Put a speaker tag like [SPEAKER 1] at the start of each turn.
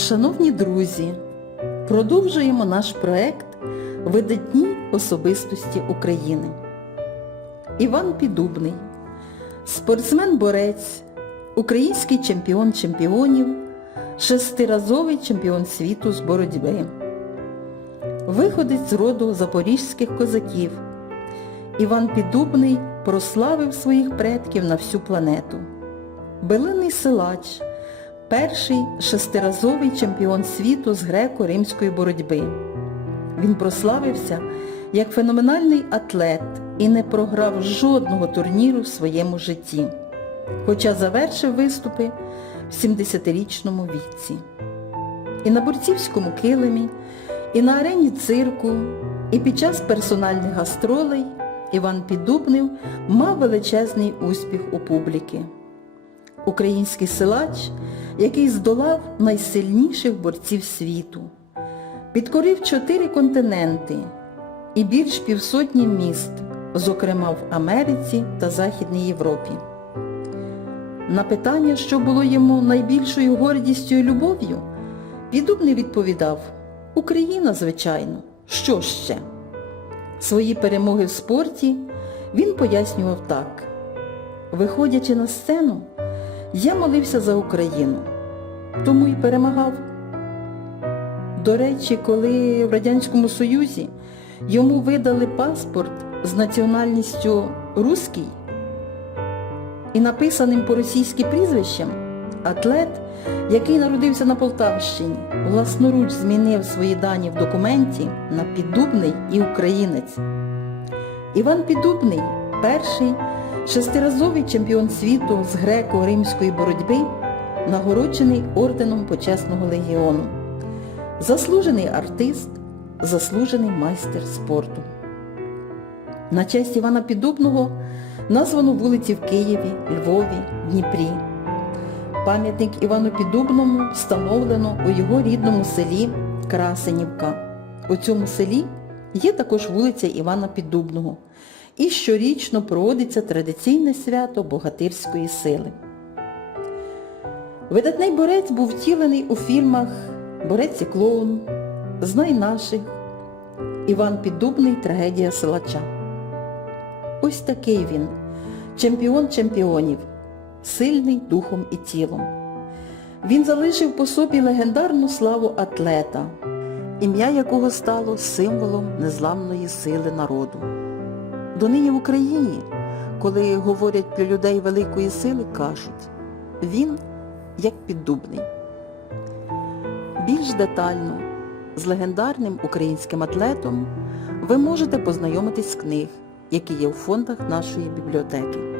[SPEAKER 1] Шановні друзі, продовжуємо наш проект Видатні особистості України. Іван Підубний, спортсмен-борець, український чемпіон чемпіонів, шестиразовий чемпіон світу з боротьби, виходець з роду запорізьких козаків. Іван Підубний прославив своїх предків на всю планету. Белинний силач, перший шестиразовий чемпіон світу з греко-римської боротьби. Він прославився як феноменальний атлет і не програв жодного турніру в своєму житті, хоча завершив виступи в 70-річному віці. І на борцівському килимі, і на арені цирку, і під час персональних гастролей Іван Піддубнив мав величезний успіх у публіки. Український силач, який здолав найсильніших борців світу, підкорив чотири континенти і більш півсотні міст, зокрема в Америці та Західній Європі. На питання, що було йому найбільшою гордістю і любов'ю, Піддубний відповідав Україна, звичайно, що ще? Свої перемоги в спорті він пояснював так. Виходячи на сцену, я молився за Україну, тому і перемагав. До речі, коли в Радянському Союзі йому видали паспорт з національністю «Руський» і написаним по-російськи прізвищем, атлет, який народився на Полтавщині, власноруч змінив свої дані в документі на Піддубний і українець. Іван Піддубний, перший шестиразовий чемпіон світу з греко-римської боротьби, нагороджений орденом Почесного легіону. Заслужений артист, заслужений майстер спорту. На честь Івана Піддубного названо вулиці в Києві, Львові, Дніпрі. Пам'ятник Івану Піддубному встановлено у його рідному селі Красенівка. У цьому селі є також вулиця Івана Піддубного. І щорічно проводиться традиційне свято Богатирської сили. Видатний борець був втілений у фільмах Борець і клоун, Знай наших, Іван Піддубний Трагедія силача. Ось такий він, чемпіон чемпіонів, сильний духом і тілом. Він залишив по собі легендарну славу атлета, ім'я якого стало символом незламної сили народу. Донині в Україні, коли говорять про людей великої сили, кажуть, він як піддубний. Більш детально з легендарним українським атлетом ви можете познайомитись з книг, які є у фондах нашої бібліотеки.